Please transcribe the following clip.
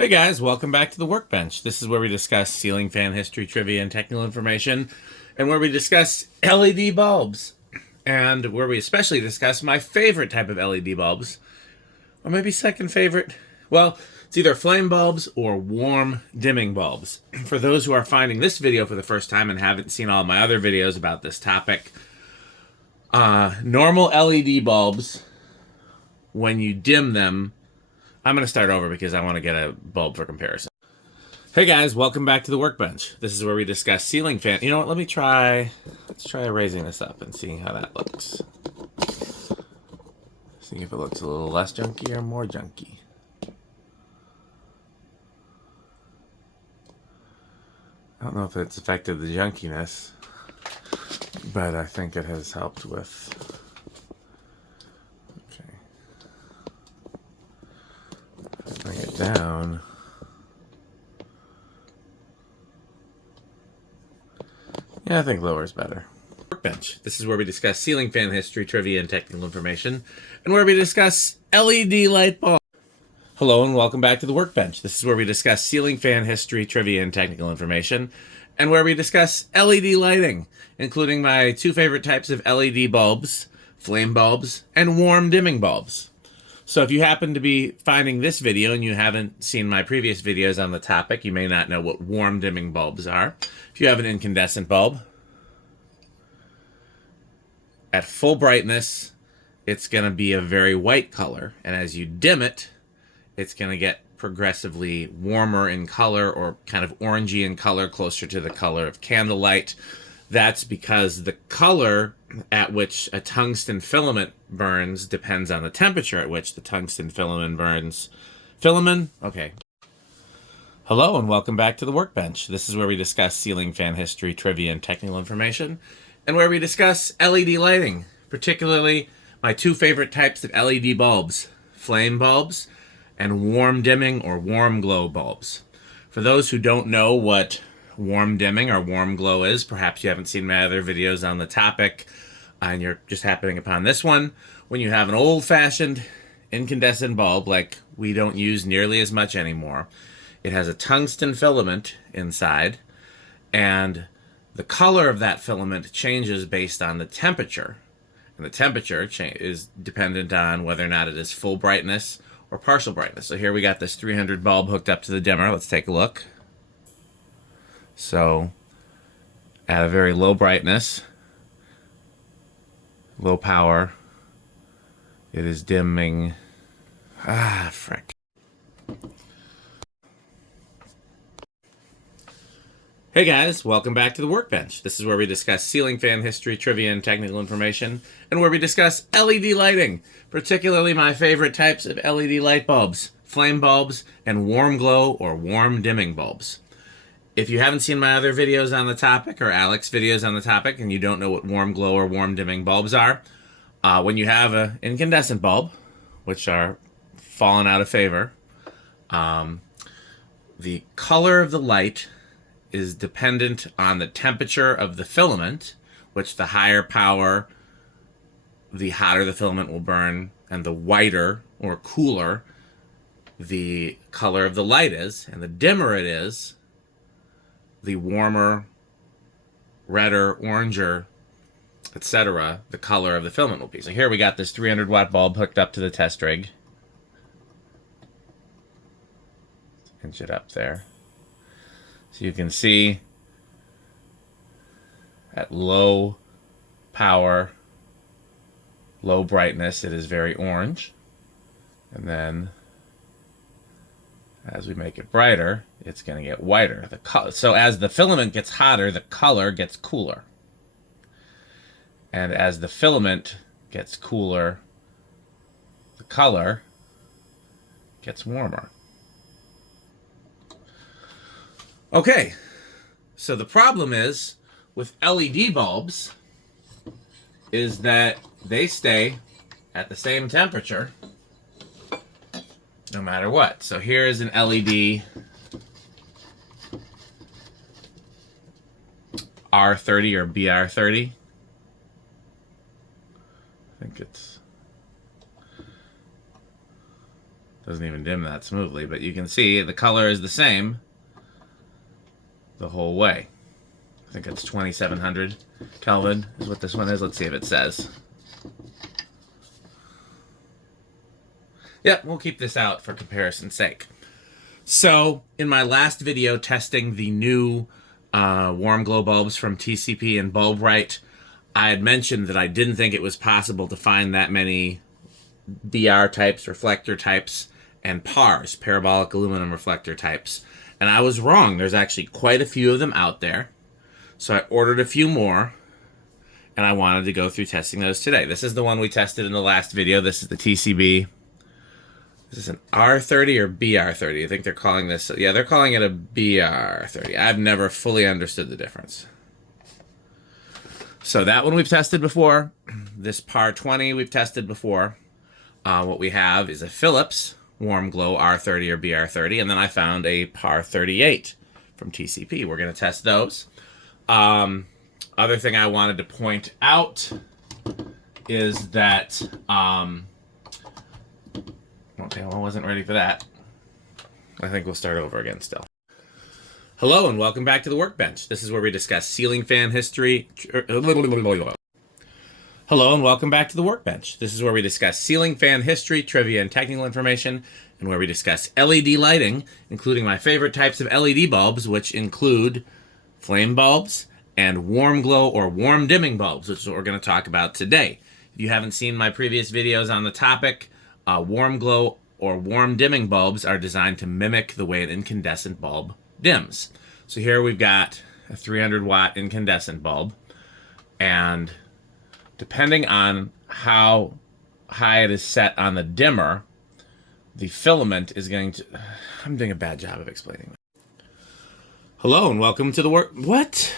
Hey guys, welcome back to the Workbench. This is where we discuss ceiling fan history, trivia, and technical information, and where we discuss LED bulbs, and where we especially discuss my favorite type of LED bulbs, or maybe second favorite. Well, it's either flame bulbs or warm dimming bulbs. For those who are finding this video for the first time and haven't seen all my other videos about this topic, normal LED bulbs, when you dim them, I'm going to start over because I want to get a bulb for comparison. Hey guys, welcome back to the Workbench. This is where we discuss ceiling fan. You know what? Let's try raising this up and seeing how that looks. See if it looks a little less junky or more junky. I don't know if it's affected the junkiness, but I think it has helped with. Okay. Bring it down. Yeah, I think lower is better. Workbench. This is where we discuss ceiling fan history, trivia, and technical information, and where we discuss LED light bulbs. Hello and welcome back to the Workbench. This is where we discuss ceiling fan history, trivia, and technical information, and where we discuss LED lighting, including my two favorite types of LED bulbs, flame bulbs, and warm dimming bulbs. So if you happen to be finding this video and you haven't seen my previous videos on the topic, you may not know what warm dimming bulbs are. If you have an incandescent bulb, at full brightness, it's going to be a very white color. And as you dim it, it's going to get progressively warmer in color, or kind of orangey in color, closer to the color of candlelight. That's because the color at which a tungsten filament burns depends on the temperature at which the tungsten filament burns. Filament? Okay. Hello and welcome back to the Workbench. This is where we discuss ceiling fan history, trivia, and technical information, and where we discuss LED lighting, particularly my two favorite types of LED bulbs, flame bulbs and warm dimming or warm glow bulbs. For those who don't know what warm dimming or warm glow is, perhaps you haven't seen my other videos on the topic and you're just happening upon this one. When you have an old-fashioned incandescent bulb, like we don't use nearly as much anymore, it has a tungsten filament inside, and the color of that filament changes based on the temperature. And the temperature is dependent on whether or not it is full brightness or partial brightness. So here we got this 300 bulb hooked up to the dimmer. Let's take a look. So at a very low brightness, low power, it is dimming. Frick. Hey guys, welcome back to the Workbench. This is where we discuss ceiling fan history, trivia, and technical information, and where we discuss LED lighting, particularly my favorite types of LED light bulbs, flame bulbs, and warm glow or warm dimming bulbs. If you haven't seen my other videos on the topic, or Alex's videos on the topic, and you don't know what warm glow or warm dimming bulbs are, when you have an incandescent bulb, which are fallen out of favor, the color of the light is dependent on the temperature of the filament, which the higher power, the hotter the filament will burn, and the whiter or cooler the color of the light is, and the dimmer it is, the warmer, redder, oranger, etc., the color of the filament will be. So here we got this 300 watt bulb hooked up to the test rig. Inch it up there. So you can see at low power, low brightness, it is very orange. And then as we make it brighter, it's going to get whiter. So as the filament gets hotter, the color gets cooler. And as the filament gets cooler, the color gets warmer. Okay, so the problem is with LED bulbs is that they stay at the same temperature no matter what. So here is an LED R30 or BR30. I think it's Doesn't even dim that smoothly, but you can see the color is the same the whole way. I think it's 2700 Kelvin is what this one is. Let's see if it says. Yep, we'll keep this out for comparison's sake. So, in my last video testing the new warm glow bulbs from TCP and Bulbrite, I had mentioned that I didn't think it was possible to find that many BR types, reflector types, and PARs, parabolic aluminum reflector types. And I was wrong. There's actually quite a few of them out there. So I ordered a few more, and I wanted to go through testing those today. This is the one we tested in the last video. This is the TCB. This is an R30 or BR30. I think they're calling this, yeah, they're calling it a BR30. I've never fully understood the difference. So that one we've tested before. This PAR 20 we've tested before. What we have is a Philips warm glow R30 or BR30, and then I found a PAR 38 from TCP. We're going to test those. Other thing I wanted to point out is that, okay, well, I wasn't ready for that. I think we'll start over again still. Hello and welcome back to the Workbench. This is where we discuss ceiling fan history. Hello and welcome back to the Workbench. This is where we discuss ceiling fan history, trivia, and technical information, and where we discuss LED lighting, including my favorite types of LED bulbs, which include flame bulbs and warm glow or warm dimming bulbs, which is what we're going to talk about today. If you haven't seen my previous videos on the topic, warm glow or warm dimming bulbs are designed to mimic the way an incandescent bulb dims. So here we've got a 300 watt incandescent bulb, and depending on how high it is set on the dimmer, the filament is going to... I'm doing a bad job of explaining that. Hello and welcome to the What?